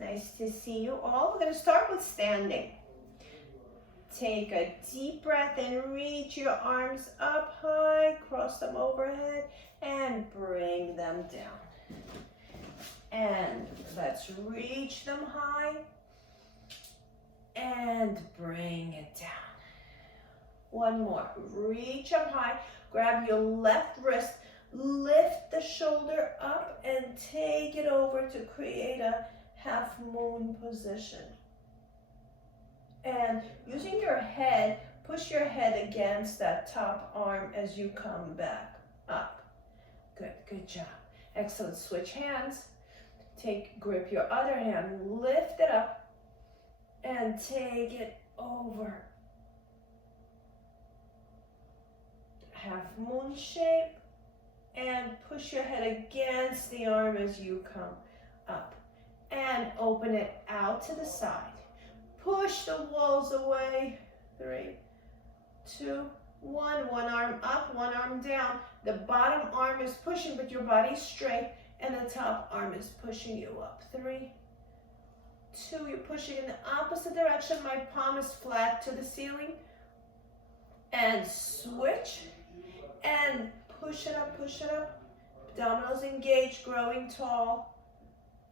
Nice to see you all. We're going to start with standing. Take a deep breath and reach your arms up high, cross them overhead, and bring them down. And let's reach them high and bring it down. One more. Reach up high, grab your left wrist, lift the shoulder up and take it over to create a half moon position. And using your head, push your head against that top arm as you come back up. Good, good job. Excellent. Switch hands. Grip your other hand, lift it up, and take it over. Half moon shape, and push your head against the arm as you come up. And open it out to the side. Push the walls away. 3, 2, 1. One arm up, one arm down. The bottom arm is pushing, but your body's straight, and the top arm is pushing you up. 3, 2. You're pushing in the opposite direction. My palm is flat to the ceiling. And switch. And push it up, push it up. Abdominals engaged, growing tall.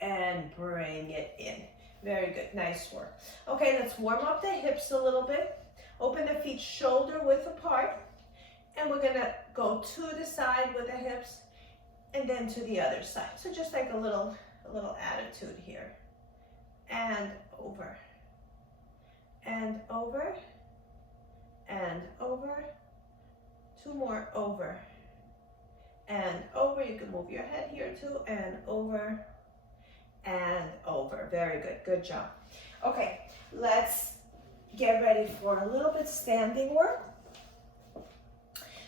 And bring it in. Very good, nice work. Okay, let's warm up the hips a little bit. Open the feet shoulder width apart. And we're gonna go to the side with the hips and then to the other side. So just like a little attitude here. And over. And over. And over. 2 more, over. And over. You can move your head here too. And over. And over. Very good. Good job. Okay, let's get ready for a little bit standing work.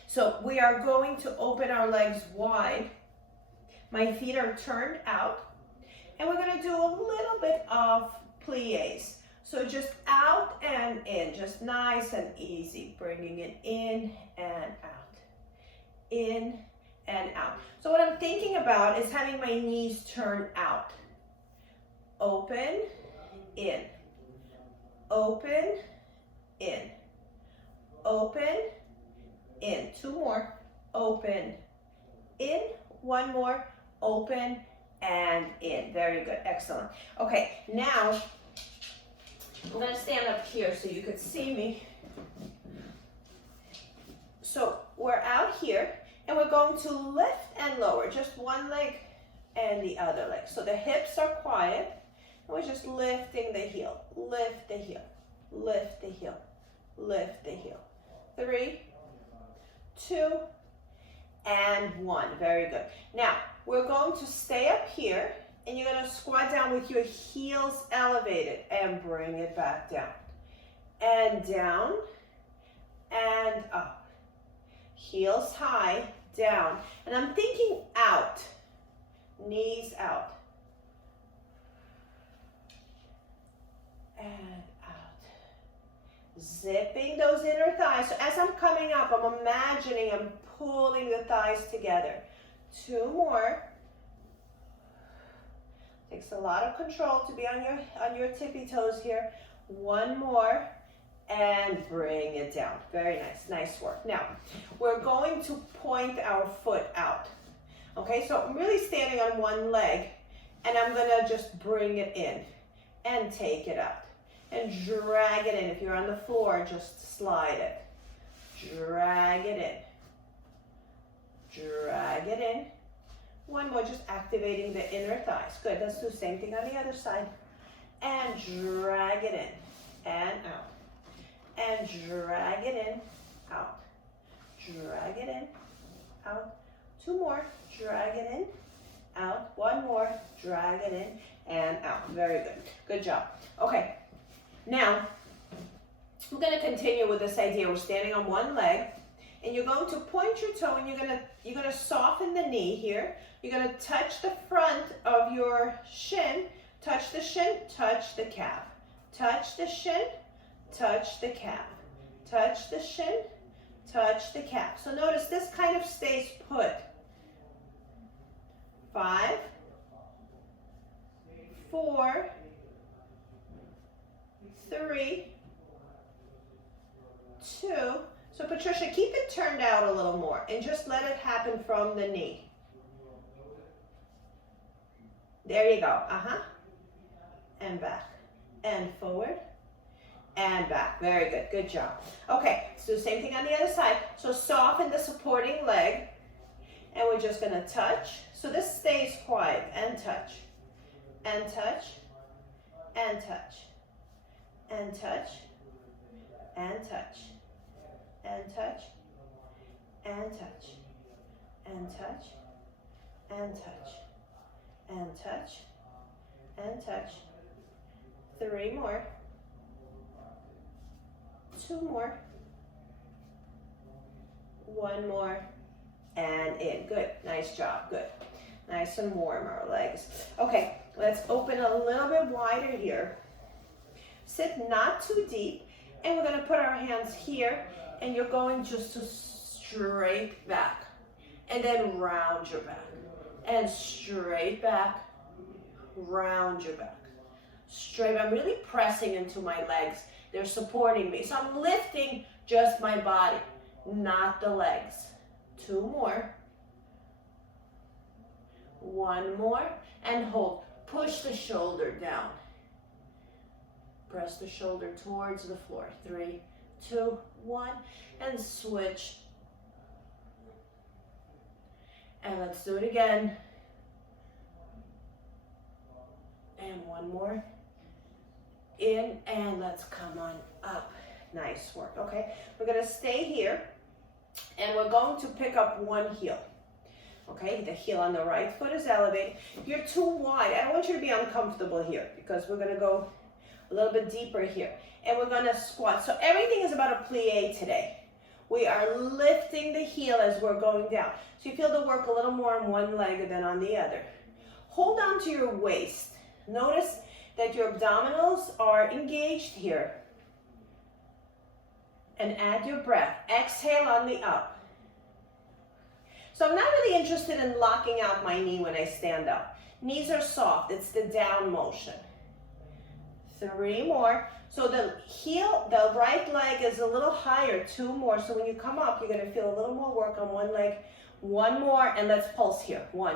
So we are going to open our legs wide. My feet are turned out. And we're going to do a little bit of plies. So just out and in. Just nice and easy. Bringing it in and out. In and out. So what I'm thinking about is having my knees turned out. Open, in. Open, in. Open, in. 2 more. Open, in. 1 more. Open and in. Very good. Excellent. Okay, now I'm going to stand up here so you could see me. So we're out here and we're going to lift and lower. Just one leg and the other leg. So the hips are quiet. We're just lifting the heel, lift the heel, lift the heel, lift the heel. 3, 2, and 1. Very good. Now, we're going to stay up here, and you're going to squat down with your heels elevated and bring it back down. And down, and up. Heels high, down. And I'm thinking out, knees out. And out. Zipping those inner thighs. So as I'm coming up, I'm imagining I'm pulling the thighs together. 2 more. Takes a lot of control to be on your tippy toes here. 1 more. And bring it down. Very nice. Nice work. Now, we're going to point our foot out. Okay, so I'm really standing on one leg, and I'm going to just bring it in and take it out. And drag it in. If you're on the floor, just slide it. Drag it in. Drag it in. 1 more, just activating the inner thighs. Good, let's do the same thing on the other side. And drag it in and out. And drag it in, out. Drag it in, out. 2 more, drag it in, out. 1 more, drag it in and out. Very good. Good job. Okay. Now, we're going to continue with this idea. We're standing on one leg, and you're going to point your toe, and you're going to soften the knee here. You're going to touch the front of your shin, touch the shin, touch the calf. Touch the shin, touch the calf. Touch the shin, touch the calf. So notice this kind of stays put. 5, 4, 3, 2. So Patricia, keep it turned out a little more and just let it happen from the knee. There you go. And back and forward and back. Very good. Good job. Okay, let's do the same thing on the other side. So soften the supporting leg, and we're just going to touch. So this stays quiet, and touch, and touch, and touch, and touch, and touch, and touch, and touch, and touch, and touch, and touch, and touch. 3 more. 2 more. 1 more. And in. Good. Nice job. Good. Nice and warm our legs. Okay, let's open a little bit wider here. Sit not too deep. And we're going to put our hands here. And you're going just to straight back. And then round your back. And straight back. Round your back. Straight. I'm really pressing into my legs. They're supporting me. So I'm lifting just my body, not the legs. 2 more. 1 more. And hold. Push the shoulder down. Press the shoulder towards the floor. 3, 2, 1. And switch. And let's do it again. And 1 more. In, and let's come on up. Nice work. Okay, we're going to stay here, and we're going to pick up one heel. Okay, the heel on the right foot is elevated. If you're too wide, I don't want you to be uncomfortable here, because we're going to go a little bit deeper here, and we're going to squat. So everything is about a plie today. We are lifting the heel as we're going down. So you feel the work a little more on one leg than on the other. Hold on to your waist. Notice that your abdominals are engaged here. And add your breath. Exhale on the up. So I'm not really interested in locking out my knee when I stand up. Knees are soft. It's the down motion. 3 more. So the heel, the right leg is a little higher. 2 more. So when you come up, you're going to feel a little more work on one leg. 1 more. And let's pulse here. 1,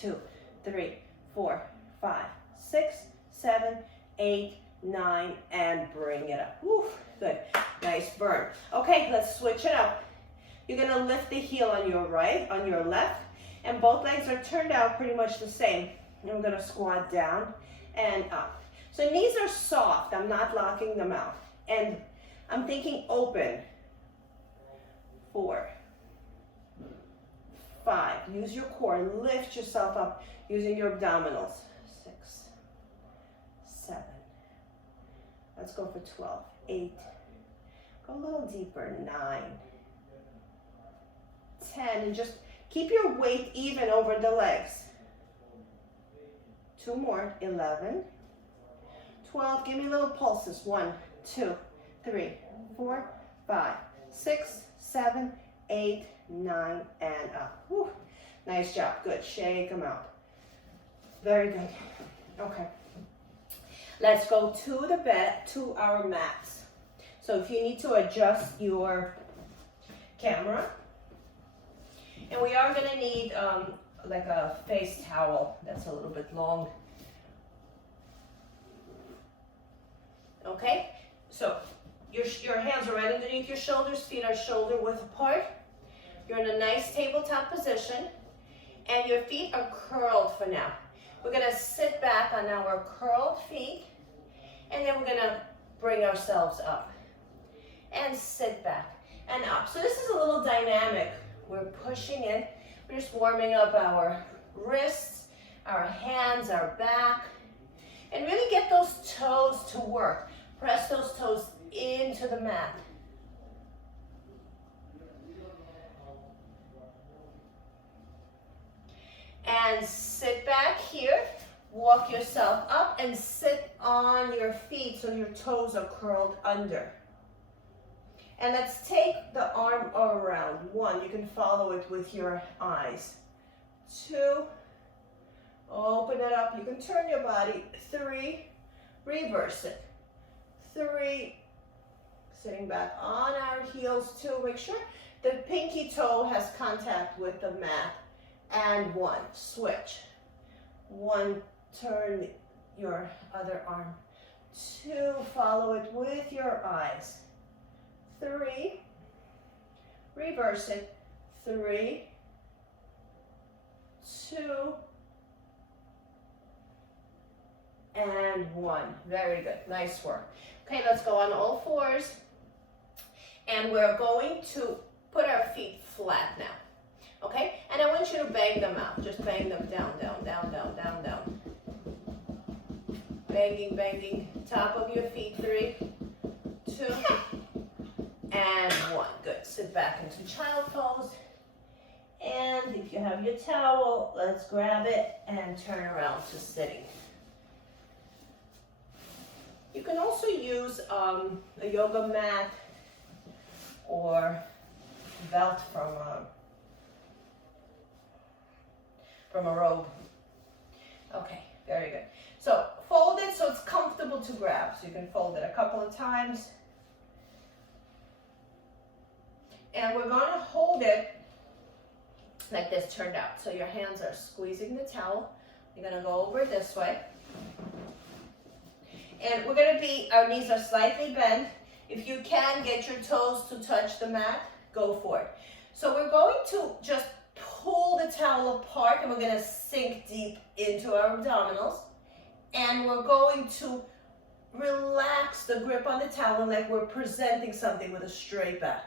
2, 3, 4, 5, 6, 7, 8, 9, and bring it up. Woo, good. Nice burn. Okay, let's switch it up. You're going to lift the heel on your right, on your left, and both legs are turned out pretty much the same. And we're going to squat down and up. So knees are soft. I'm not locking them out. And I'm thinking open. 4, 5. Use your core. Lift yourself up using your abdominals. 6, 7. Let's go for 12. 8. Go a little deeper. 9. 10. And just keep your weight even over the legs. 2 more. 11. 12. Give me little pulses. 1, 2, 3, 4, 5, 6, 7, 8, 9, and up. Whew. Nice job. Good. Shake them out. Very good. Okay. Let's go to the bed, to our mats. So if you need to adjust your camera, and we are going to need like a face towel that's a little bit long. Okay, so your hands are right underneath your shoulders, feet are shoulder width apart. You're in a nice tabletop position, and your feet are curled for now. We're going to sit back on our curled feet, and then we're going to bring ourselves up. And sit back and up. So this is a little dynamic. We're pushing in. We're just warming up our wrists, our hands, our back. And really get those toes to work. Press those toes into the mat. And sit back here. Walk yourself up and sit on your feet so your toes are curled under. And let's take the arm around. 1, you can follow it with your eyes. 2, open it up. You can turn your body. 3, reverse it. 3, sitting back on our heels 2, make sure the pinky toe has contact with the mat, and 1, switch, 1, turn your other arm, 2, follow it with your eyes, 3, reverse it, 3, 2, and 1. Very good, nice work. Okay, let's go on all fours, and we're going to put our feet flat now, okay? And I want you to bang them out, just bang them down, down, down, down, down, down. Banging, banging, top of your feet, 3, 2, and 1. Good, sit back into child pose. And if you have your towel, let's grab it and turn around to sitting. You can also use a yoga mat or belt from a robe. Okay, very good. So fold it so it's comfortable to grab. So you can fold it a couple of times. And we're going to hold it like this turned out. So your hands are squeezing the towel. You're going to go over this way. And we're going to be, our knees are slightly bent. If you can get your toes to touch the mat, go for it. So we're going to just pull the towel apart, and we're going to sink deep into our abdominals. And we're going to relax the grip on the towel like we're presenting something with a straight back.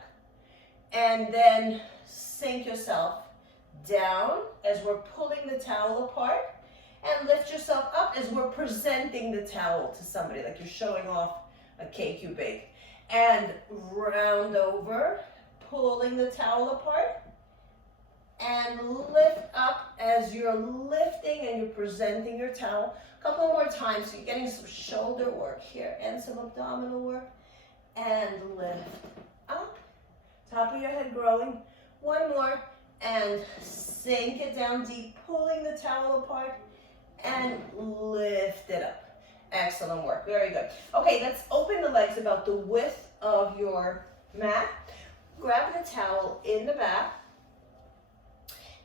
And then sink yourself down as we're pulling the towel apart, and lift yourself up as we're presenting the towel to somebody, like you're showing off a cake you baked. And round over, pulling the towel apart, and lift up as you're lifting and you're presenting your towel. A couple more times, so you're getting some shoulder work here and some abdominal work. And lift up, top of your head growing. 1 more, and sink it down deep, pulling the towel apart, and lift it up. Excellent work, very good. Okay, let's open the legs about the width of your mat. Grab the towel in the back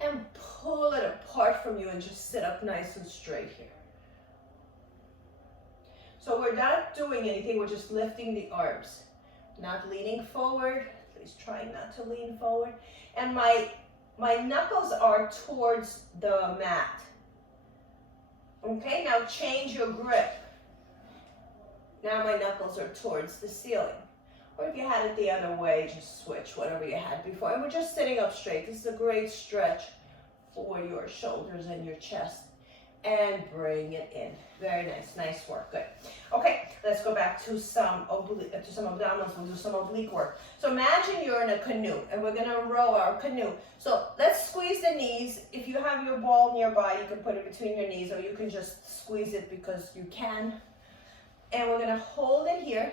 and pull it apart from you and just sit up nice and straight here. So we're not doing anything, we're just lifting the arms. Not leaning forward, at least trying not to lean forward. And my knuckles are towards the mat. Okay, now change your grip. Now my knuckles are towards the ceiling. Or if you had it the other way, just switch whatever you had before. And we're just sitting up straight. This is a great stretch for your shoulders and your chest. And bring it in. Very nice, nice work, good. Okay, let's go back to some abdominals. We'll do some oblique work. So imagine you're in a canoe, and we're gonna row our canoe. So let's squeeze the knees. If you have your ball nearby, you can put it between your knees, or you can just squeeze it because you can. And we're gonna hold it here.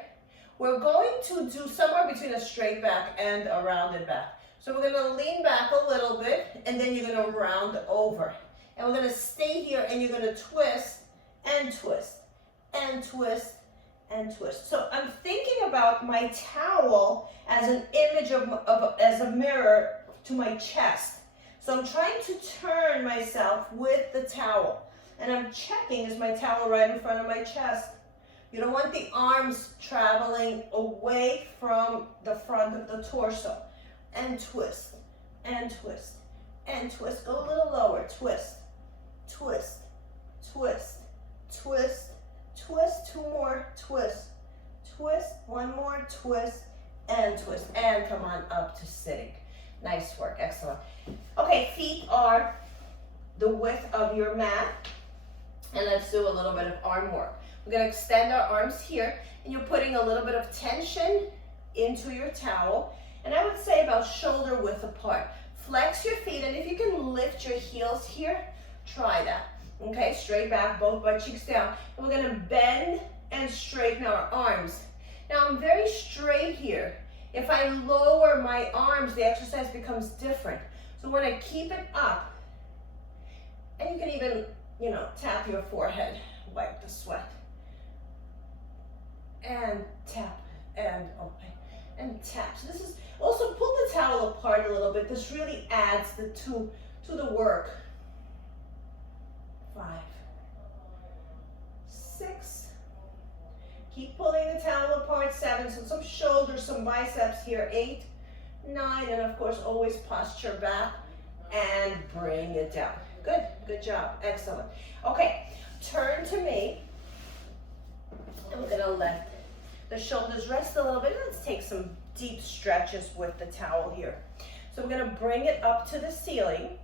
We're going to do somewhere between a straight back and a rounded back. So we're gonna lean back a little bit, and then you're gonna round over. And we're gonna stay here, and you're gonna twist and twist and twist and twist. So I'm thinking about my towel as an image as a mirror to my chest. So I'm trying to turn myself with the towel, and I'm checking, is my towel right in front of my chest? You don't want the arms traveling away from the front of the torso. And twist and twist and twist. Go a little lower. Twist, twist, twist, twist, twist. 2 more. Twist, twist. 1 more. Twist and twist. And come on up to sitting. Nice work. Excellent. Okay, feet are the width of your mat. And let's do a little bit of arm work. We're going to extend our arms here, and you're putting a little bit of tension into your towel. And I would say about shoulder width apart. Flex your feet, and if you can lift your heels here, try that. Okay, straight back, both butt cheeks down. And we're gonna bend and straighten our arms. Now I'm very straight here. If I lower my arms, the exercise becomes different. So when I keep it up, and you can even, tap your forehead, wipe the sweat. and tap and open and tap. So this is also, pull the towel apart a little bit. This really adds to the work. 5, 6. Keep pulling the towel apart. 7. So some shoulders, some biceps here. 8, 9, and of course always posture back and bring it down. Good, good job, excellent. Okay, turn to me. And we're gonna let the shoulders rest a little bit. Let's take some deep stretches with the towel here. So we're gonna bring it up to the ceiling,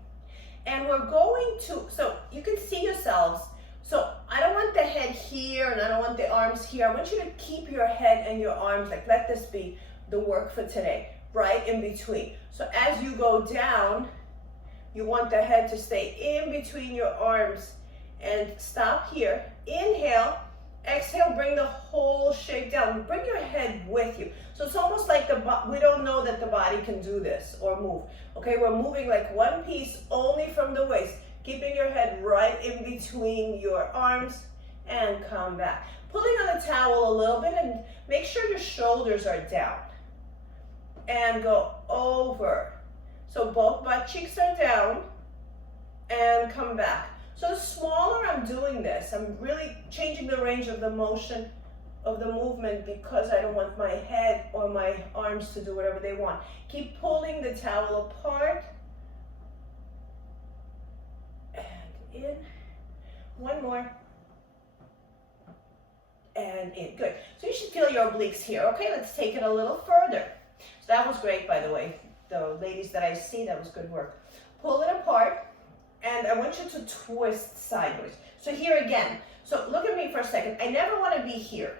and we're going to, so you can see yourselves. So I don't want the head here and I don't want the arms here. I want you to keep your head and your arms, like let this be the work for today, right in between. So as you go down, you want the head to stay in between your arms and stop here. Inhale, exhale, bring the whole shape down. Bring your head with you. So it's almost like we don't know that the body can do this or move. Okay, we're moving like one piece only from the waist, keeping your head right in between your arms and come back. Pulling on the towel a little bit and make sure your shoulders are down. And go over. So both butt cheeks are down and come back. So the smaller I'm doing this, I'm really changing the range of the motion of the movement because I don't want my head or my arms to do whatever they want. Keep pulling the towel apart. And in. One more. And in. Good. So you should feel your obliques here. Okay, let's take it a little further. So that was great, by the way. The ladies that I see, that was good work. Pull it apart, and I want you to twist sideways. So here again, so look at me for a second. I never want to be here,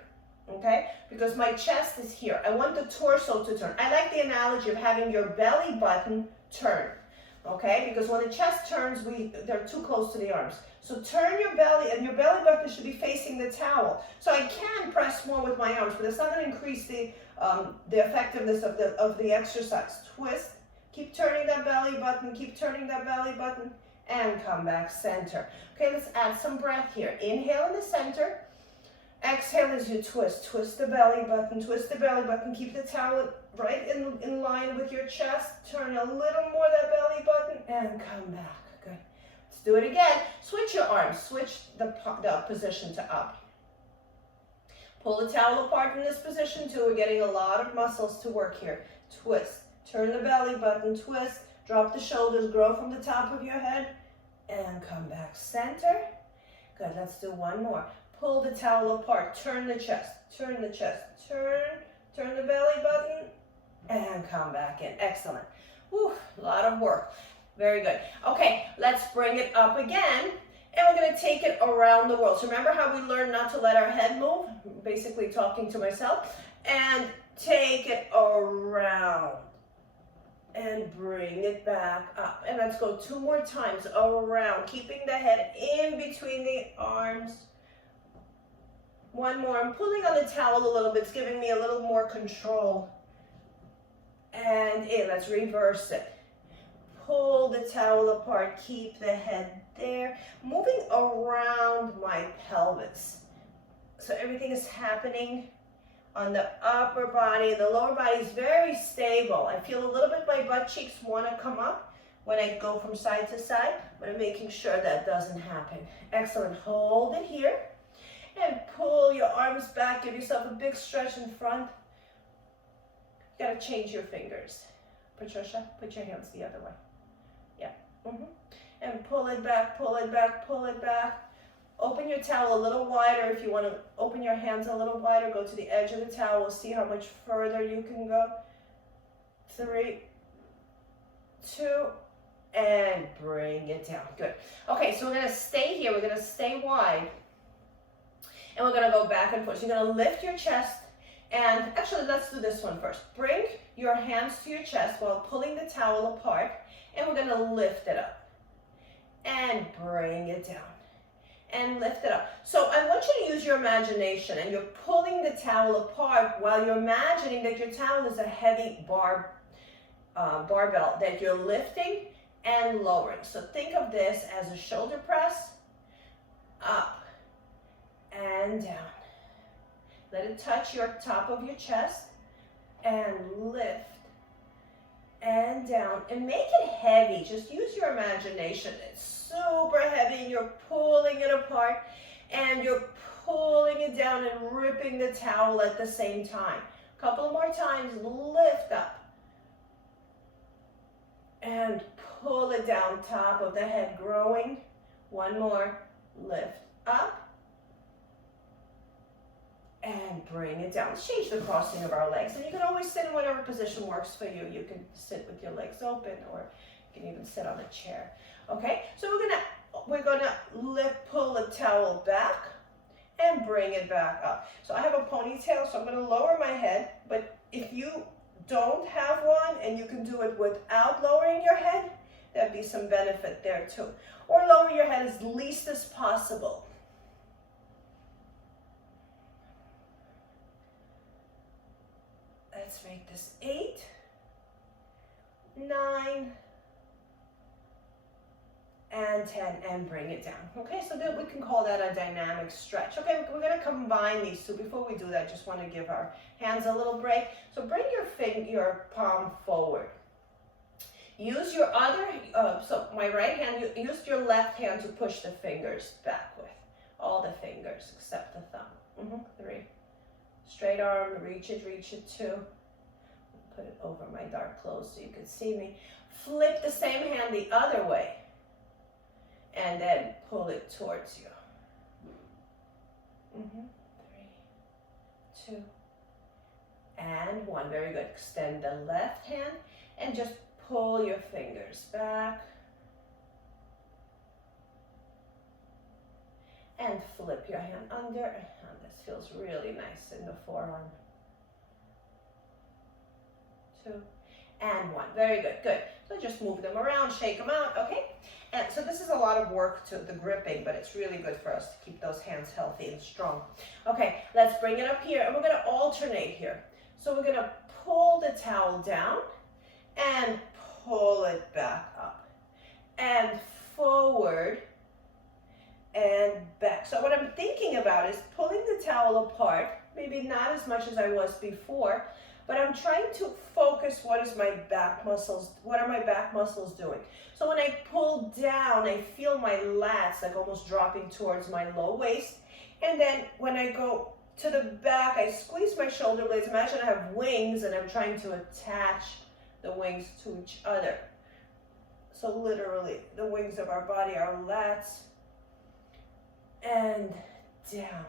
okay? Because my chest is here. I want the torso to turn. I like the analogy of having your belly button turn, okay? Because when the chest turns, they're too close to the arms. So turn your belly, and your belly button should be facing the towel. So I can press more with my arms, but it's not going to increase the effectiveness of the exercise. Twist, keep turning that belly button, keep turning that belly button, and come back center. Okay, let's add some breath here. Inhale in the center. Exhale as you twist. Twist the belly button, keep the towel right in line with your chest. Turn a little more that belly button, and come back. Good. Let's do it again. Switch your arms, switch the position to up. Pull the towel apart in this position too. We're getting a lot of muscles to work here. Twist. Turn the belly button. Twist. Drop the shoulders. Grow from the top of your head. And come back center. Good. Let's do one more. Pull the towel apart. Turn the chest. Turn the chest. Turn the belly button. And come back in. Excellent. Whew, a lot of work. Very good. Okay, let's bring it up again. And we're going to take it around the world. So remember how we learned not to let our head move? Basically talking to myself. And take it around. And bring it back up. And let's go 2 more times around. Keeping the head in between the arms. One more. I'm pulling on the towel a little bit. It's giving me a little more control. And in. Let's reverse it. Pull the towel apart. Keep the head there. Moving around my pelvis. So everything is happening on the upper body. The lower body is very stable. I feel a little bit my butt cheeks want to come up when I go from side to side, but I'm making sure that doesn't happen. Excellent. Hold it here. And pull your arms back. Give yourself a big stretch in front. You got to change your fingers. Patricia, put your hands the other way. Yeah. And pull it back, pull it back, pull it back. Open your towel a little wider. If you want to open your hands a little wider, go to the edge of the towel. See how much further you can go. 3, 2, and bring it down. Good. Okay, so we're going to stay here. We're going to stay wide. And we're going to go back and forth. So you're going to lift your chest. And actually, let's do this one first. Bring your hands to your chest while pulling the towel apart. And we're going to lift it up. And bring it down. And lift it up. So I want you to use your imagination, and you're pulling the towel apart while you're imagining that your towel is a heavy barbell that you're lifting and lowering. So think of this as a shoulder press, up and down, Let it touch your top of your chest and lift and down, and make it heavy. Just use your imagination. It's super heavy and you're pulling it apart and you're pulling it down and ripping the towel at the same time. A couple of more times. Lift up and pull it down, top of the head growing. One more. Lift up and bring it down. Let's change the crossing of our legs. And you can always sit in whatever position works for you. You can sit with your legs open, or you can even sit on a chair. Okay, so we're gonna pull the towel back and bring it back up. So I have a ponytail, so I'm gonna lower my head, but if you don't have one and you can do it without lowering your head, there'd be some benefit there too. Or lower your head as least as possible. Let's make this 8, 9, and 10, and bring it down. Okay, so that we can call that a dynamic stretch. Okay, we're going to combine these two. Before we do that, I just want to give our hands a little break. So bring your palm forward. Use your other, so my right hand, use your left hand to push the fingers back with. All the fingers except the thumb. 3. Straight arm, reach it, 2. Put it over my dark clothes so you can see me. Flip the same hand the other way and then pull it towards you. 3, 2, and 1. Very good. Extend the left hand and just pull your fingers back and flip your hand under. And this feels really nice in the forearm. 2 and 1. Very good. Good. So just move them around, shake them out. Okay. And so this is a lot of work to the gripping, but it's really good for us to keep those hands healthy and strong. Okay, let's bring it up here, and we're going to alternate here. So we're going to pull the towel down and pull it back up and forward and back. So what I'm thinking about is pulling the towel apart, maybe not as much as I was before, but I'm trying to focus what are my back muscles doing. So when I pull down, I feel my lats like almost dropping towards my low waist. And then when I go to the back, I squeeze my shoulder blades. Imagine I have wings and I'm trying to attach the wings to each other. So literally, the wings of our body, our lats, and down.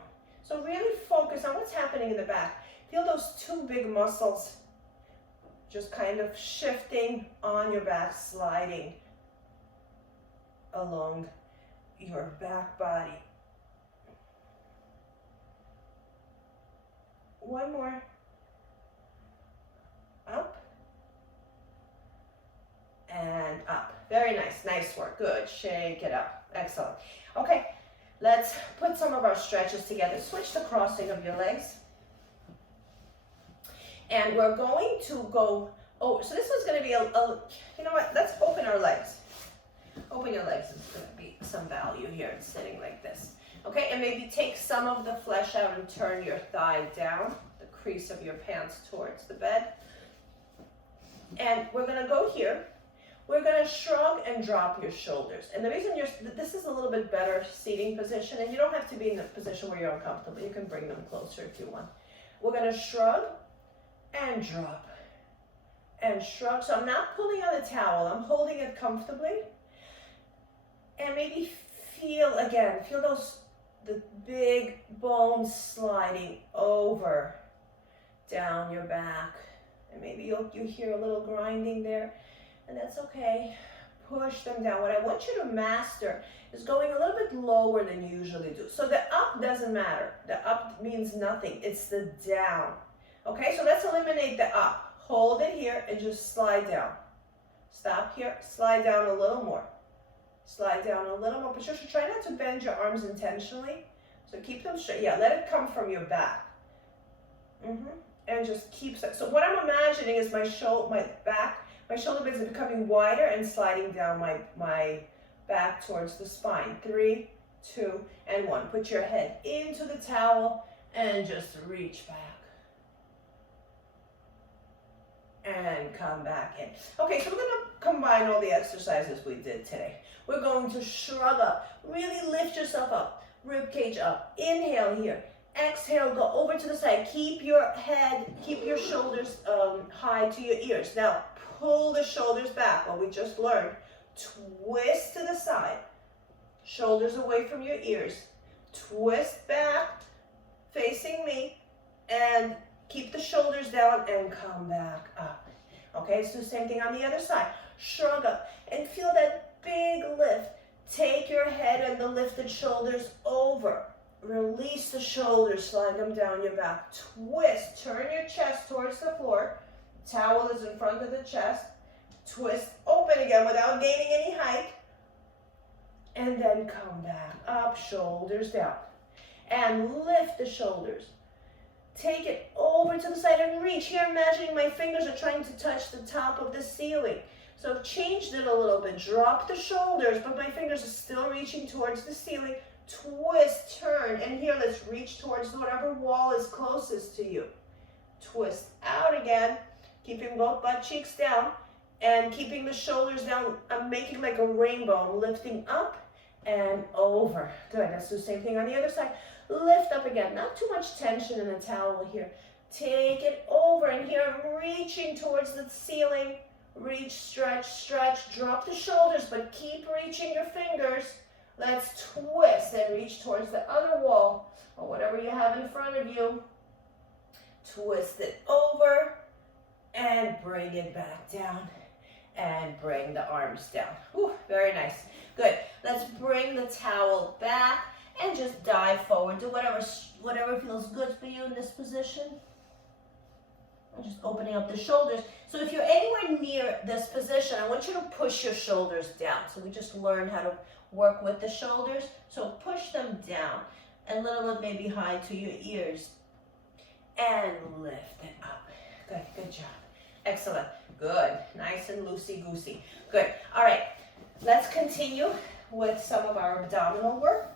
So really focus on what's happening in the back. Feel those two big muscles just kind of shifting on your back, sliding along your back body. One more. Up and up. Very nice. Nice work. Good. Shake it up. Excellent. Okay, let's put some of our stretches together. Switch the crossing of your legs. And we're going to go, so this one's going to be you know what, let's open our legs. Open your legs, it's going to be some value here in sitting like this. Okay, and maybe take some of the flesh out and turn your thigh down, the crease of your pants towards the bed. And we're going to go here. We're going to shrug and drop your shoulders. And the reason this is a little bit better seating position, and you don't have to be in a position where you're uncomfortable. You can bring them closer if you want. We're going to shrug and drop and shrug. So I'm not pulling on the towel, I'm holding it comfortably. And maybe feel the big bones sliding over down your back. And maybe you hear a little grinding there, and that's okay. Push them down. What I want you to master is going a little bit lower than you usually do. So the up doesn't matter. The up means nothing. It's the down. Okay, so let's eliminate the up. Hold it here and just slide down. Stop here, slide down a little more. Slide down a little more. Patricia, try not to bend your arms intentionally. So keep them straight. Yeah, let it come from your back. And just keep, so what I'm imagining is my shoulder blades are becoming wider and sliding down my back towards the spine. 3, 2, and 1. Put your head into the towel And just reach back. And come back in. Okay, so we're going to combine all the exercises we did today. We're going to shrug up. Really lift yourself up. Rib cage up. Inhale here. Exhale, go over to the side. Keep your head, keep your shoulders high to your ears. Now, pull the shoulders back. What we just learned. Twist to the side. Shoulders away from your ears. Twist back, facing me, and keep the shoulders down and come back up. Okay, let's do the same thing on the other side. Shrug up and feel that big lift. Take your head and the lifted shoulders over. Release the shoulders, slide them down your back. Twist, turn your chest towards the floor. Towel is in front of the chest. Twist open again without gaining any height. And then come back up, shoulders down. And lift the shoulders. Take it over to the side and reach. Here, imagining my fingers are trying to touch the top of the ceiling. So I've changed it a little bit. Drop the shoulders, but my fingers are still reaching towards the ceiling. Twist, turn, and here let's reach towards whatever wall is closest to you. Twist out again, keeping both butt cheeks down and keeping the shoulders down. I'm making like a rainbow. I'm lifting up and over. Good, let's do the same thing on the other side. Lift up again, not too much tension in the towel here. Take it over, and here I'm reaching towards the ceiling. Reach, stretch, stretch, drop the shoulders, but keep reaching your fingers. Let's twist and reach towards the other wall, or whatever you have in front of you. Twist it over, and bring it back down, and bring the arms down. Whew, very nice. Good. Let's bring the towel back and just dive forward. Do whatever feels good for you in this position. I'm just opening up the shoulders. So if you're anywhere near this position, I want you to push your shoulders down. So we just learned how to work with the shoulders. So push them down and little bit maybe high to your ears. And lift it up. Good, good job. Excellent. Good. Nice and loosey-goosey. Good. All right. Let's continue with some of our abdominal work.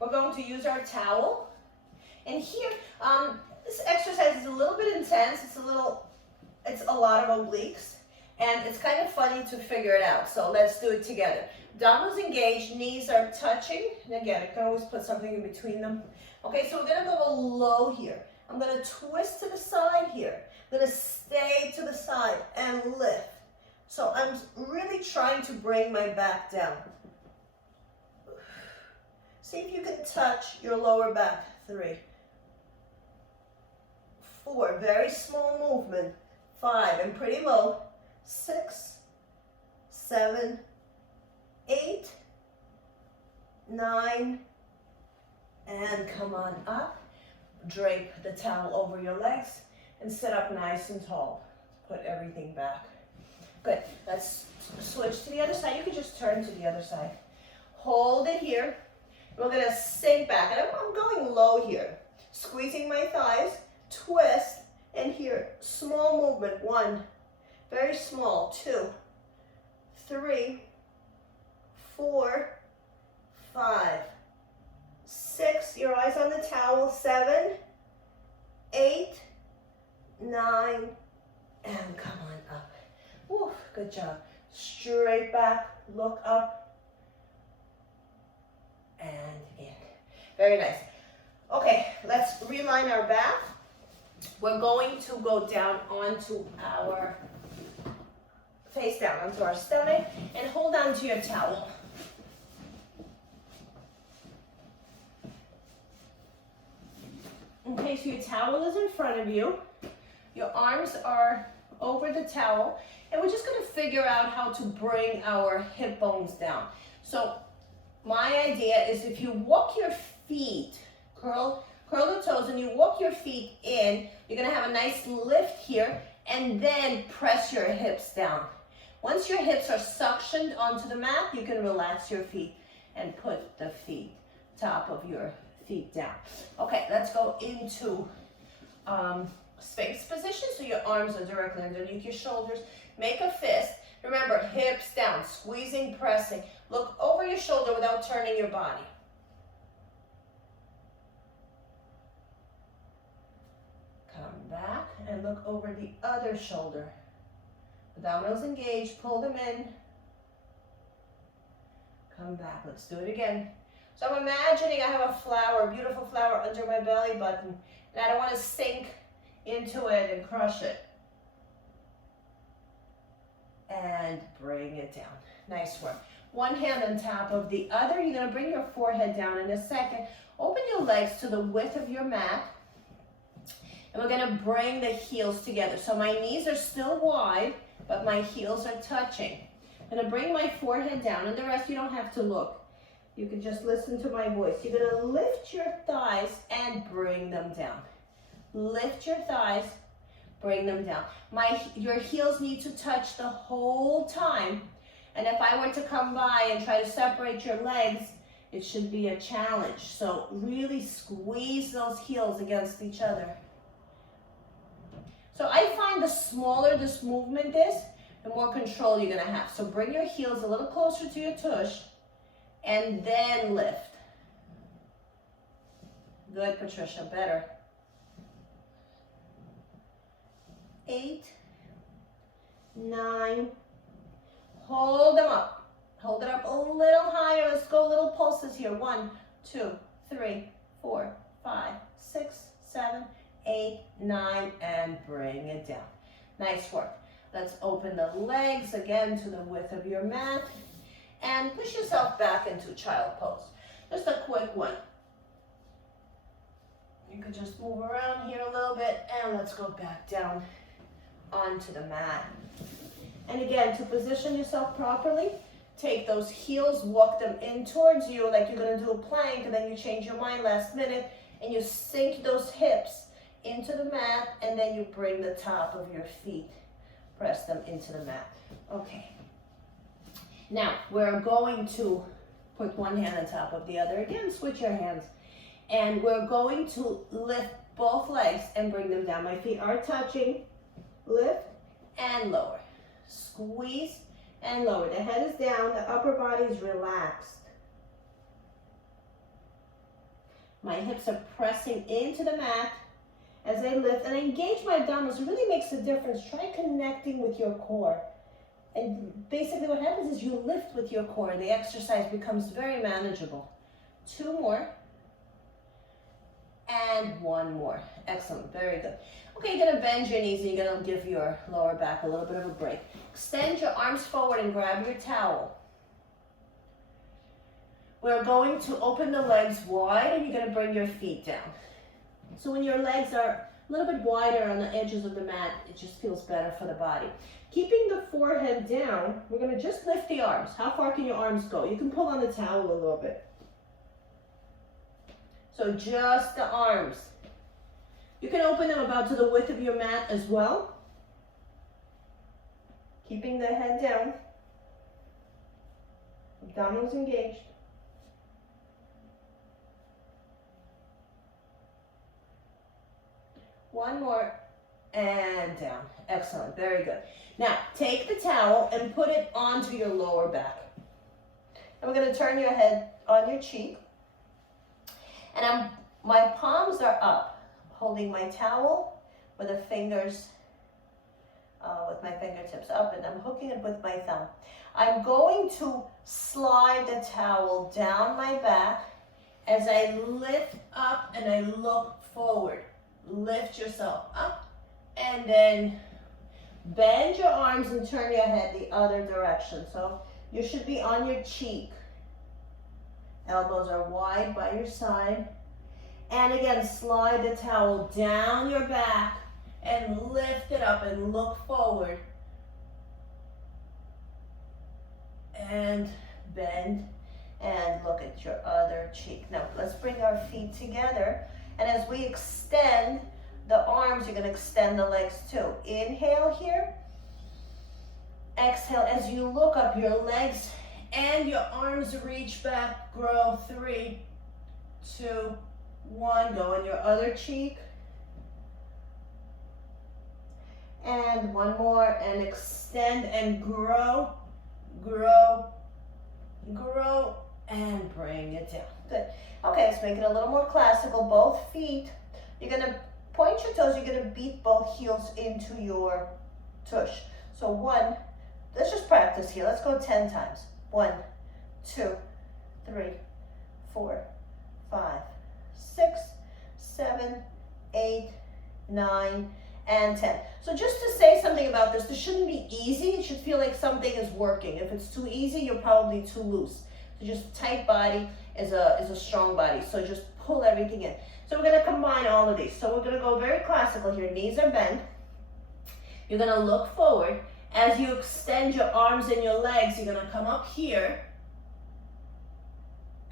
We're going to use our towel. And here, this exercise is a little bit intense. It's a lot of obliques. And it's kind of funny to figure it out. So let's do it together. Abdominals engaged, knees are touching. And again, I can always put something in between them. Okay, so we're gonna go low here. I'm gonna twist to the side here. I'm gonna stay to the side and lift. So I'm really trying to bring my back down. See if you can touch your lower back. 3, 4, very small movement. 5, and pretty low. 6, 7, 8, 9, and come on up. Drape the towel over your legs and sit up nice and tall. Put everything back. Good. Let's switch to the other side. You can just turn to the other side. Hold it here. We're going to sink back. And I'm going low here. Squeezing my thighs. Twist. And here, small movement. 1. Very small. 2. 3. 4. 5. 6. Your eyes on the towel. 7. 8. 9. And come on up. Woo, good job. Straight back. Look up. And in. Very nice. Okay, let's realign our back. We're going to go down onto our face down onto our stomach and hold on to your towel. Okay, so your towel is in front of you. Your arms are over the towel, and we're just going to figure out how to bring our hip bones down. So my idea is if you walk your feet, curl the toes, and you walk your feet in, you're going to have a nice lift here, and then press your hips down. Once your hips are suctioned onto the mat, you can relax your feet and put the top of your feet down. Okay, let's go into Sphinx position, so your arms are directly underneath your shoulders. Make a fist. Remember, hips down, squeezing, pressing. Look over your shoulder without turning your body. Come back and look over the other shoulder. Abdominals engaged, pull them in. Come back, let's do it again. So I'm imagining I have a flower, a beautiful flower under my belly button, and I don't want to sink into it and crush it. And bring it down. Nice work. One hand on top of the other. You're going to bring your forehead down in a second. Open your legs to the width of your mat. And we're going to bring the heels together. So my knees are still wide, but my heels are touching. I'm going to bring my forehead down, and the rest you don't have to look. You can just listen to my voice. You're going to lift your thighs and bring them down. Lift your thighs, bring them down. Your heels need to touch the whole time. And if I were to come by and try to separate your legs, it should be a challenge. So really squeeze those heels against each other. So I find the smaller this movement is, the more control you're going to have. So bring your heels a little closer to your tush and then lift. Good, Patricia, better. 8, 9, hold them up. Hold it up a little higher. Let's go little pulses here. 1, 2, 3, 4, 5, 6, 7, 8, 9, and bring it down. Nice work. Let's open the legs again to the width of your mat and push yourself back into child pose. Just a quick one. You can just move around here a little bit and let's go back down onto the mat. And again, to position yourself properly, take those heels, walk them in towards you like you're going to do a plank, and then you change your mind last minute and you sink those hips into the mat, and then you bring the top of your feet, press them into the mat. Okay. Now, we're going to put one hand on top of the other. Again, switch your hands. And we're going to lift both legs and bring them down. My feet are touching. Lift and lower. Squeeze and lower. The head is down. The upper body is relaxed. My hips are pressing into the mat as I lift. And I engage my abdominals. It really makes a difference. Try connecting with your core. And basically what happens is you lift with your core. The exercise becomes very manageable. 2 more. And 1 more. Excellent. Very good. Okay, you're going to bend your knees and you're going to give your lower back a little bit of a break. Extend your arms forward and grab your towel. We're going to open the legs wide and you're going to bring your feet down. So when your legs are a little bit wider on the edges of the mat, it just feels better for the body. Keeping the forehead down, we're going to just lift the arms. How far can your arms go? You can pull on the towel a little bit. So just the arms. You can open them about to the width of your mat as well. Keeping the head down. Abdominals engaged. One more. And down. Excellent. Very good. Now, take the towel and put it onto your lower back. And we're going to turn your head on your cheek. And my palms are up, holding my towel with the fingers, with my fingertips up, and I'm hooking it with my thumb. I'm going to slide the towel down my back as I lift up and I look forward. Lift yourself up and then bend your arms and turn your head the other direction. So you should be on your cheek. Elbows are wide by your side. And again, slide the towel down your back and lift it up and look forward. And bend and look at your other cheek. Now, let's bring our feet together. And as we extend the arms, you're going to extend the legs too. Inhale here. Exhale. As you look up, your legs and your arms reach back, grow. 3, 2, 1. Go on your other cheek. And 1 more, and extend and grow, grow, grow, and bring it down. Good. Okay, let's make it a little more classical. Both feet, you're gonna point your toes, you're gonna beat both heels into your tush. So 1, let's just practice here. Let's go 10 times. 1, 2, 3, 4, 5, 6, 7, 8, 9, and 10. So just to say something about this shouldn't be easy. It should feel like something is working. If it's too easy, you're probably too loose. So just tight body is a strong body. So just pull everything in. So we're gonna combine all of these. So we're gonna go very classical here. Knees are bent. You're gonna look forward. As you extend your arms and your legs, you're gonna come up here.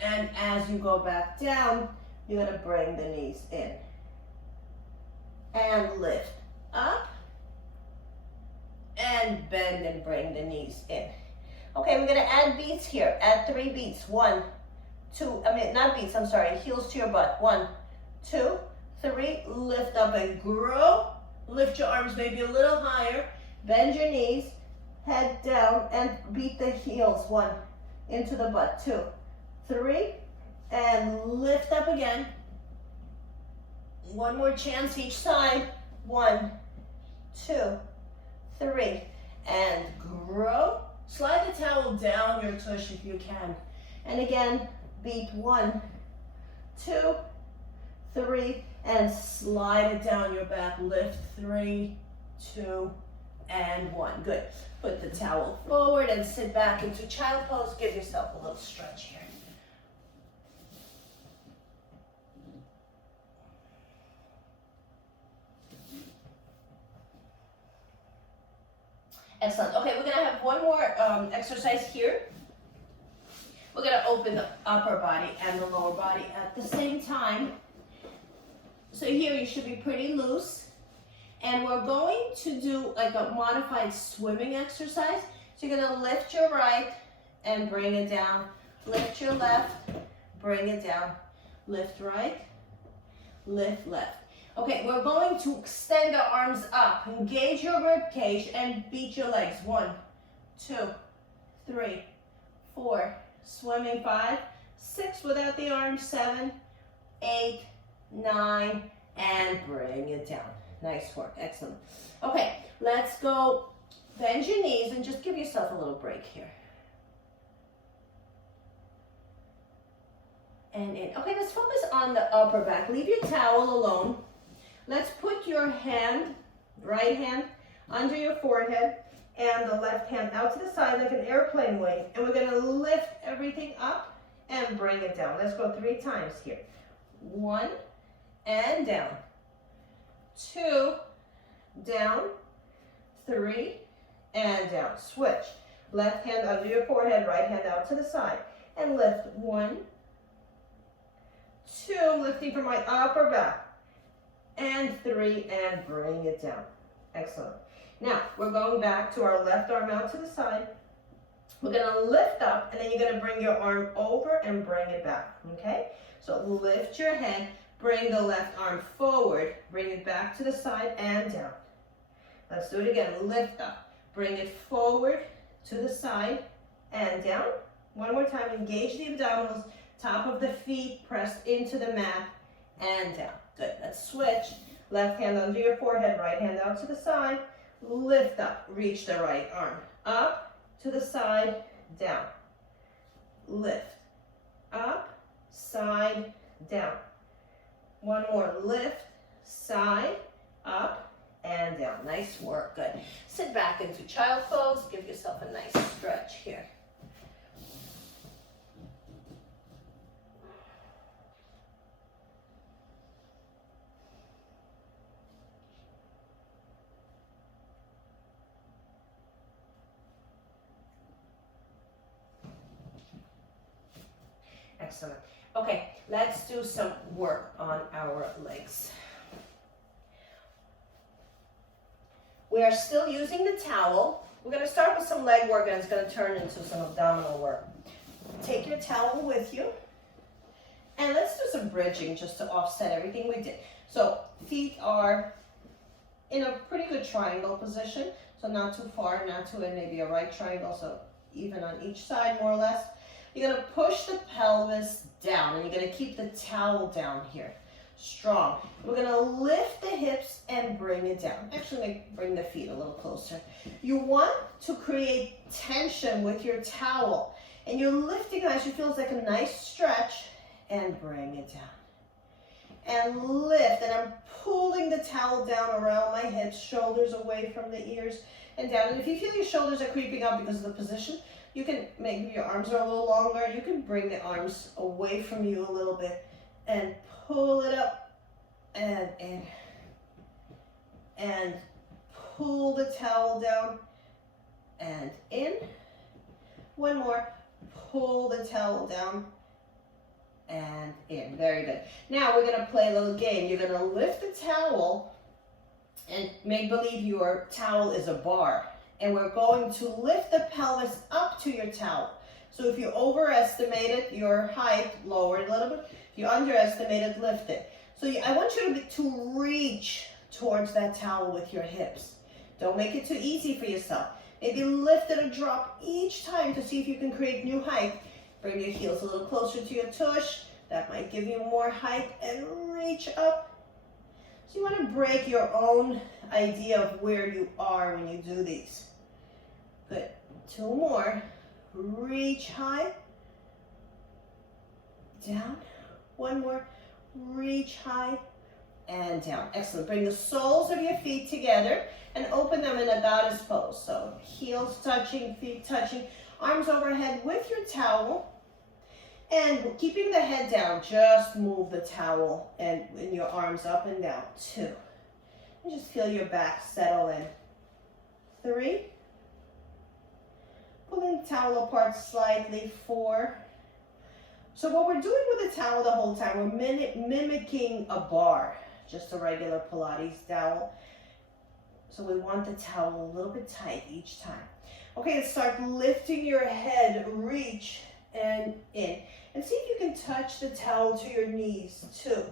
And as you go back down, you're gonna bring the knees in. And lift up. And bend and bring the knees in. Okay, we're gonna add beats here. Add 3 beats. 1, 2, not beats, I'm sorry. Heels to your butt. 1, 2, 3. Lift up and grow. Lift your arms maybe a little higher. Bend your knees. Head down and beat the heels. 1, into the butt. 2, 3. And lift up again. One more chance each side. 1, 2, 3. And grow. Slide the towel down your tush if you can. And again, beat 1, 2, 3, and slide it down your back. Lift 3, 2, and 1. Good. Put the towel forward and sit back into child pose. Give yourself a little stretch here. Excellent. Okay, we're gonna have one more exercise here. We're gonna open the upper body and the lower body at the same time. So here you should be pretty loose. And we're going to do like a modified swimming exercise. So you're gonna lift your right and bring it down. Lift your left, bring it down. Lift right, lift left. Okay, we're going to extend our arms up. Engage your rib cage and beat your legs. 1, 2, 3, 4. Swimming 5, 6 without the arms. 7, 8, 9, and bring it down. Nice work, excellent. Okay, let's go. Bend your knees and just give yourself a little break here. And in. Okay, let's focus on the upper back. Leave your towel alone. Let's put your hand, right hand, under your forehead and the left hand out to the side like an airplane wing. And we're gonna lift everything up and bring it down. Let's go 3 times here. 1, and down. 2, down. 3, and down. Switch. Left hand under your forehead, right hand out to the side. And lift. 1, 2, lifting from my upper back. And 3, and bring it down. Excellent. Now, we're going back to our left arm out to the side. We're gonna lift up, and then you're gonna bring your arm over and bring it back, okay? So lift your head, bring the left arm forward, bring it back to the side and down. Let's do it again. Lift up, bring it forward to the side and down. One more time, engage the abdominals, top of the feet pressed into the mat and down. Good, let's switch. Left hand under your forehead, right hand out to the side. Lift up, reach the right arm. Up, to the side, down. Lift, up, side, down. One more, lift, side, up, and down. Nice work, good. Sit back into child pose. Give yourself a nice stretch here. Excellent. Okay, let's do some work on our legs. We are still using the towel. We're going to start with some leg work and it's going to turn into some abdominal work. Take your towel with you and let's do some bridging just to offset everything we did. So feet are in a pretty good triangle position. So not too far, not too in, maybe a right triangle, so even on each side more or less. You're gonna push the pelvis down, and you're gonna keep the towel down here. Strong. We're gonna lift the hips and bring it down. Actually, bring the feet a little closer. You want to create tension with your towel, and you're lifting as you feel it's like a nice stretch, and bring it down. And lift, and I'm pulling the towel down around my hips, shoulders away from the ears and down. And if you feel your shoulders are creeping up because of the position, you can, maybe your arms are a little longer, you can bring the arms away from you a little bit and pull it up and in. And pull the towel down and in. One more, pull the towel down and in. Very good. Now we're gonna play a little game. You're gonna lift the towel and make believe your towel is a bar. And we're going to lift the pelvis up to your towel. So if you overestimated your height, lower it a little bit. If you underestimated, lift it. So I want you to reach towards that towel with your hips. Don't make it too easy for yourself. Maybe lift it or drop each time to see if you can create new height. Bring your heels a little closer to your tush. That might give you more height, and reach up. So you want to break your own idea of where you are when you do these. Good. Two more. Reach high. Down. One more. Reach high and down. Excellent. Bring the soles of your feet together and open them in a goddess pose. So heels touching, feet touching, arms overhead with your towel. And keeping the head down, just move the towel and your arms up and down. 2. And just feel your back settle in. 3. Pulling the towel apart slightly. 4. So what we're doing with the towel the whole time, we're mimicking a bar, just a regular Pilates towel. So we want the towel a little bit tight each time. Okay, let's start lifting your head, reach and in. And see if you can touch the towel to your knees. 2.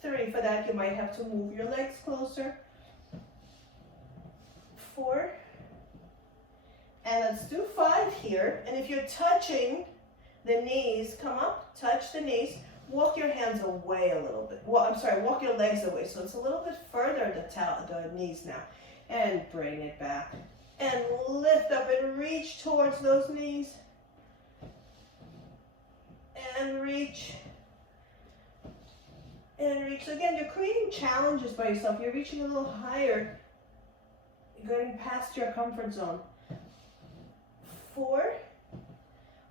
3, for that you might have to move your legs closer. 4. And let's do 5 here. And if you're touching the knees, come up, touch the knees, walk your hands away a little bit. Well, I'm sorry, walk your legs away. So it's a little bit further, the knees now. And bring it back. And lift up and reach towards those knees. And reach. And reach. So again, you're creating challenges by yourself. You're reaching a little higher. You're going past your comfort zone. 4.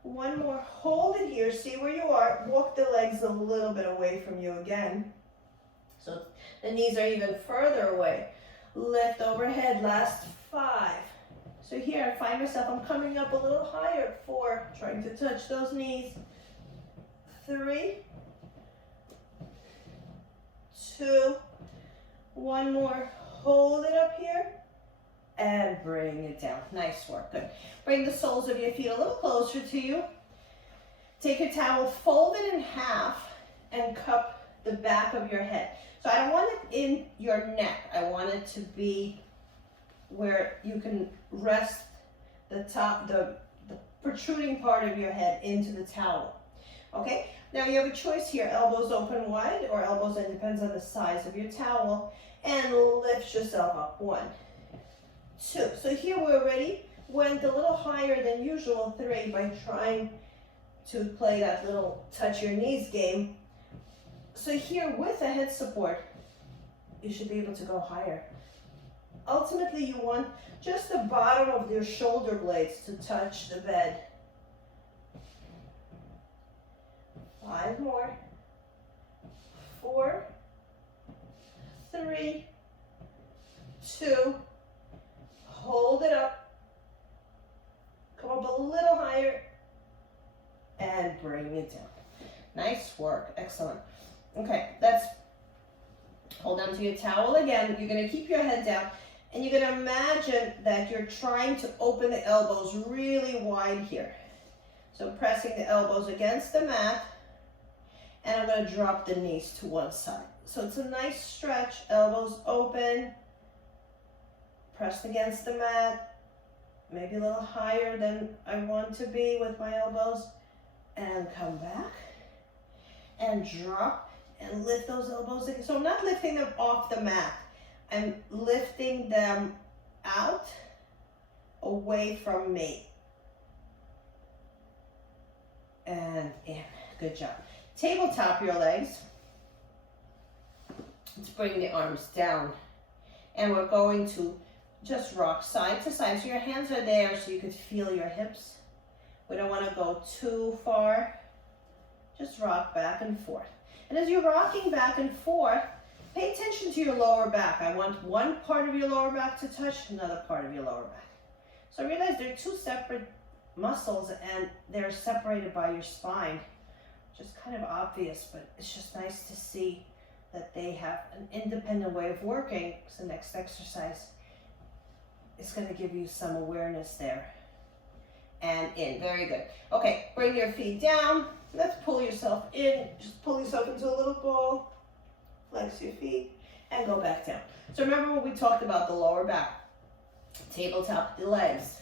One more. Hold it here. See where you are. Walk the legs a little bit away from you again. So the knees are even further away. Lift overhead. Last 5. So here I find myself, I'm coming up a little higher. 4. Trying to touch those knees. 3. 2. One more. Hold it up here. And bring it down. Nice work. Good. Bring the soles of your feet a little closer to you. Take your towel, fold it in half, and cup the back of your head. So I don't want it in your neck. I want it to be where you can rest the top, the protruding part of your head into the towel. Okay? Now you have a choice here. Elbows open wide or elbows in, depends on the size of your towel. And lift yourself up. 1, 2. So here we already went a little higher than usual. 3 by trying to play that little touch your knees game. So here with a head support, you should be able to go higher. Ultimately, you want just the bottom of your shoulder blades to touch the bed. 5 more. 4, 3, 2. Hold it up. Come up a little higher. And bring it down. Nice work. Excellent. Okay, let's hold on to your towel again. You're going to keep your head down. And you're going to imagine that you're trying to open the elbows really wide here. So pressing the elbows against the mat. And I'm going to drop the knees to one side. So it's a nice stretch. Elbows open. Pressed against the mat. maybe a little higher than I want to be with my elbows, and come back and drop and lift those elbows again. So I'm not lifting them off the mat. I'm lifting them out, away from me. And in. Good job. Tabletop your legs. Let's bring the arms down. And we're going to just rock side to side. So your hands are there so you could feel your hips. We don't want to go too far. Just rock back and forth. And as you're rocking back and forth, pay attention to your lower back. I want one part of your lower back to touch another part of your lower back. So realize they're two separate muscles and they're separated by your spine. Just kind of obvious, but it's just nice to see that they have an independent way of working. So the next exercise is going to give you some awareness there. And in. Very good. Okay, bring your feet down. Let's pull yourself in. Just pull yourself into a little ball. Flex your feet and go back down. So remember what we talked about, the lower back. Tabletop the legs.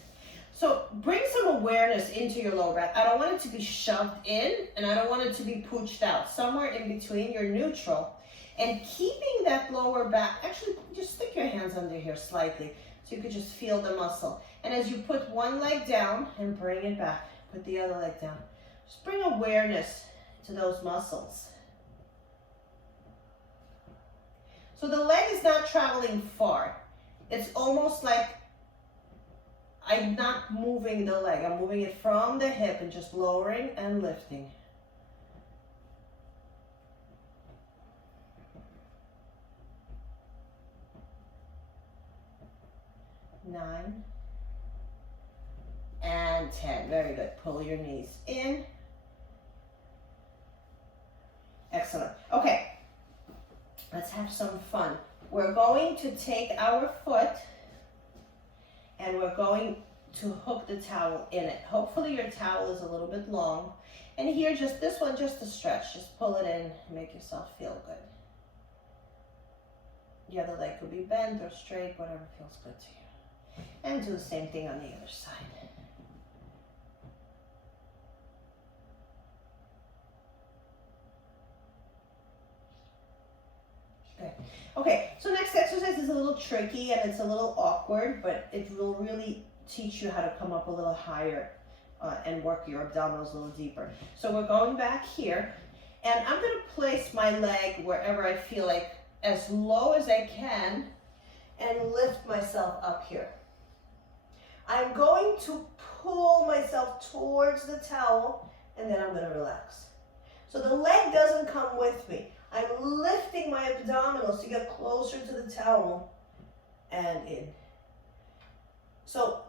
So bring some awareness into your lower back. I don't want it to be shoved in and I don't want it to be pooched out. Somewhere in between, you're neutral. And keeping that lower back, actually just stick your hands under here slightly so you could just feel the muscle. And as you put one leg down and bring it back, put the other leg down. Just bring awareness to those muscles. So the leg is not traveling far. It's almost like I'm not moving the leg. I'm moving it from the hip and just lowering and lifting. Nine and 10. Very good. Pull your knees in. Excellent. Okay. Let's have some fun. We're going to take our foot and we're going to hook the towel in it. Hopefully your towel is a little bit long. And here, just this one, just a stretch. Just pull it in, make yourself feel good. The other leg could be bent or straight, whatever feels good to you. And do the same thing on the other side. Good. Okay, so next exercise is a little tricky and it's a little awkward, but it will really teach you how to come up a little higher and work your abdominals a little deeper. So we're going back here, and I'm going to place my leg wherever I feel like, as low as I can, and lift myself up here. I'm going to pull myself towards the towel, and then I'm going to relax. So the leg doesn't come with me. I'm lifting my abdominals to get closer to the towel and in. So,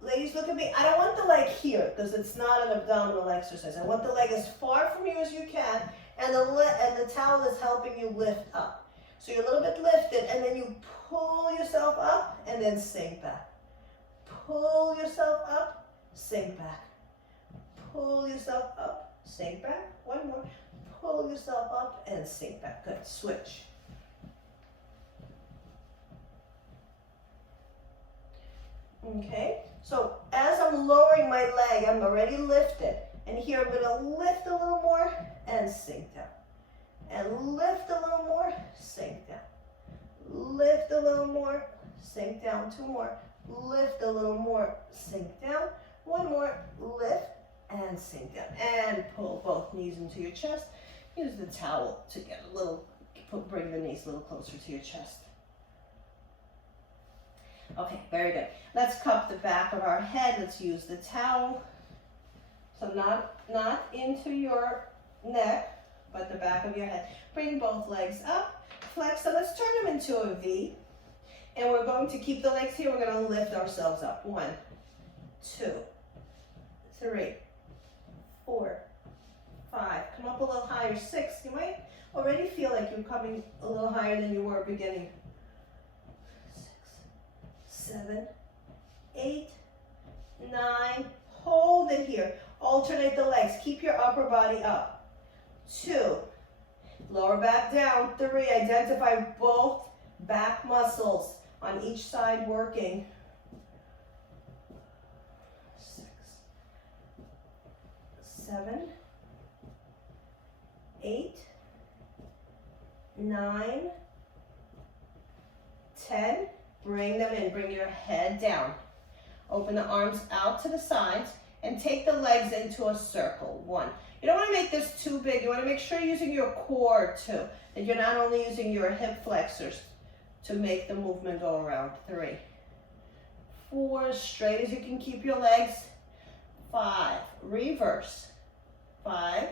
ladies, look at me. I don't want the leg here because it's not an abdominal exercise. I want the leg as far from you as you can, and the towel is helping you lift up. So you're a little bit lifted, and then you pull yourself up and then sink back. Pull yourself up, sink back. Pull yourself up, sink back. One more. Pull yourself up and sink back. Good. Switch. Okay. So as I'm lowering my leg, I'm already lifted. And here I'm going to lift a little more and sink down. And lift a little more, sink down. Lift a little more, sink down. Two more. Lift a little more, sink down. One more. Lift and sink down. And pull both knees into your chest. Use the towel to get a little, bring the knees a little closer to your chest. Okay, very good. Let's cup the back of our head. Let's use the towel. So not into your neck, but the back of your head. Bring both legs up, flex them. Let's turn them into a V. And we're going to keep the legs here. We're going to lift ourselves up. 1, 2, 3, 4, 5. Come up a little higher. 6. You might already feel like you're coming a little higher than you were beginning. 6, 7, 8, 9. Hold it here. Alternate the legs. Keep your upper body up. 2. Lower back down. 3. Identify both back muscles on each side working. 7, 8, 9, 10. Bring them in, bring your head down. Open the arms out to the sides and take the legs into a circle. 1. You don't want to make this too big. You want to make sure you're using your core too. That you're not only using your hip flexors to make the movement go around. 3, 4, straight as you can keep your legs. 5, reverse. 5,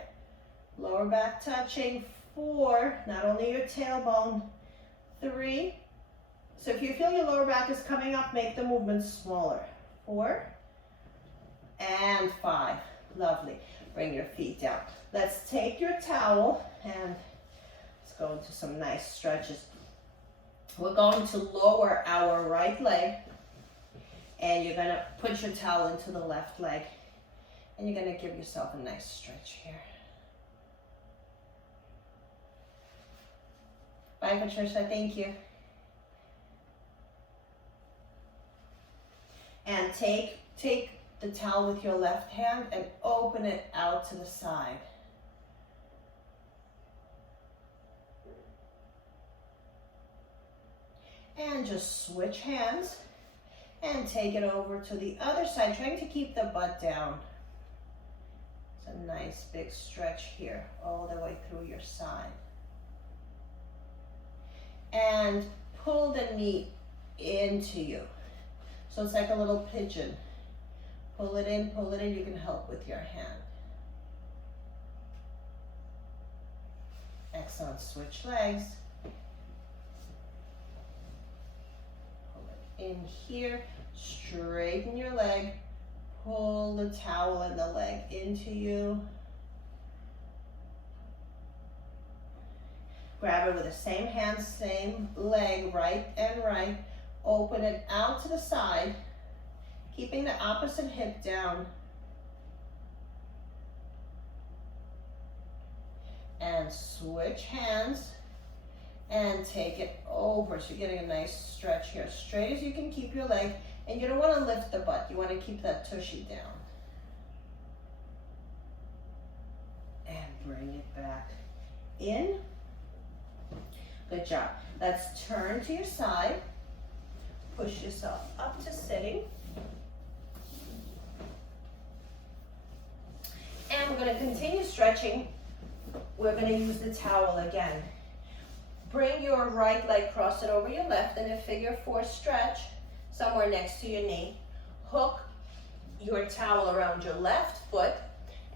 lower back touching. 4, not only your tailbone. 3, so if you feel your lower back is coming up, make the movement smaller. 4, and 5, lovely. Bring your feet down. Let's take your towel and let's go into some nice stretches. We're going to lower our right leg and you're gonna put your towel into the left leg and you're gonna give yourself a nice stretch here. Bye, Patricia, thank you. And take the towel with your left hand and open it out to the side. And just switch hands and take it over to the other side, trying to keep the butt down. It's a nice big stretch here, all the way through your side. And pull the knee into you. So it's like a little pigeon. Pull it in, you can help with your hand. Excellent, switch legs. Pull it in here, straighten your leg, pull the towel and the leg into you. Grab it with the same hand, same leg, right and right. Open it out to the side, keeping the opposite hip down. And switch hands and take it over. So you're getting a nice stretch here. Straight as you can keep your leg, and you don't want to lift the butt. You want to keep that tushy down. And bring it back in. Good job. Let's turn to your side. Push yourself up to sitting. And we're going to continue stretching. We're going to use the towel again. Bring your right leg, cross it over your left in a figure 4 stretch, somewhere next to your knee. Hook your towel around your left foot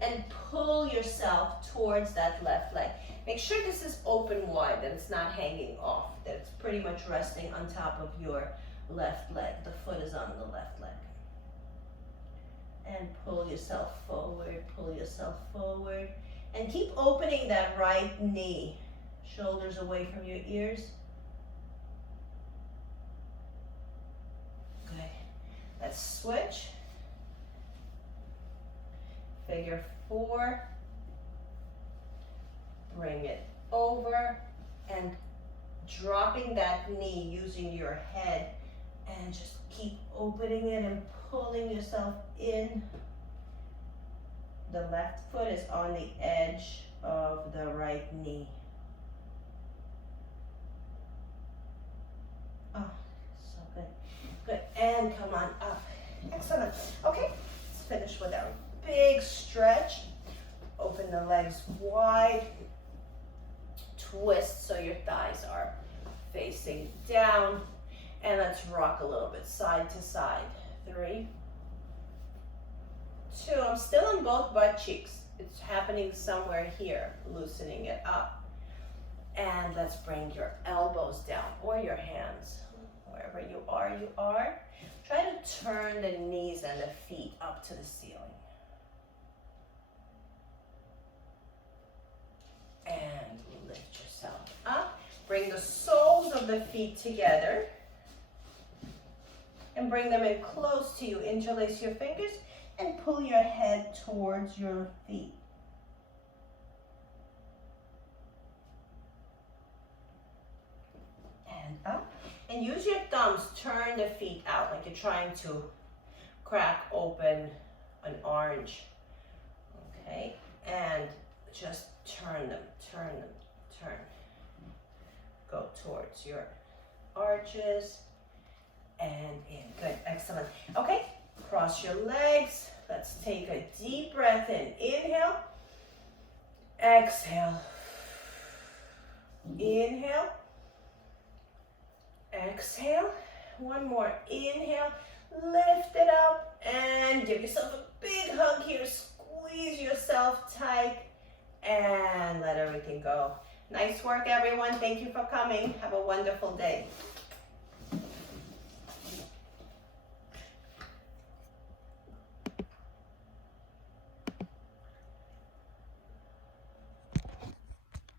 and pull yourself towards that left leg. Make sure this is open wide, that it's not hanging off, that it's pretty much resting on top of your left leg. The foot is on the left leg. And pull yourself forward, and keep opening that right knee. Shoulders away from your ears. Good. Let's switch. Figure 4. Bring it over and dropping that knee using your head, and just keep opening it and pulling yourself in. The left foot is on the edge of the right knee. Oh, so good. Good, and come on up. Excellent. Okay, let's finish with our big stretch. Open the legs wide. Twist so your thighs are facing down. And let's rock a little bit side to side. 3, 2, I'm still on both butt cheeks. It's happening somewhere here, loosening it up. And let's bring your elbows down, or your hands, wherever you are. Try to turn the knees and the feet up to the ceiling. And lift yourself up. Bring the soles of the feet together. And bring them in close to you. Interlace your fingers and pull your head towards your feet. And up. And use your thumbs, turn the feet out like you're trying to crack open an orange. Okay, and just turn them, turn them, turn. Go towards your arches and in. Good, excellent. Okay, cross your legs. Let's take a deep breath in. Inhale, exhale. Inhale, exhale. One more. Inhale, lift it up and give yourself a big hug here. Squeeze yourself tight and let everything go. Nice work, everyone. Thank you for coming. Have a wonderful day.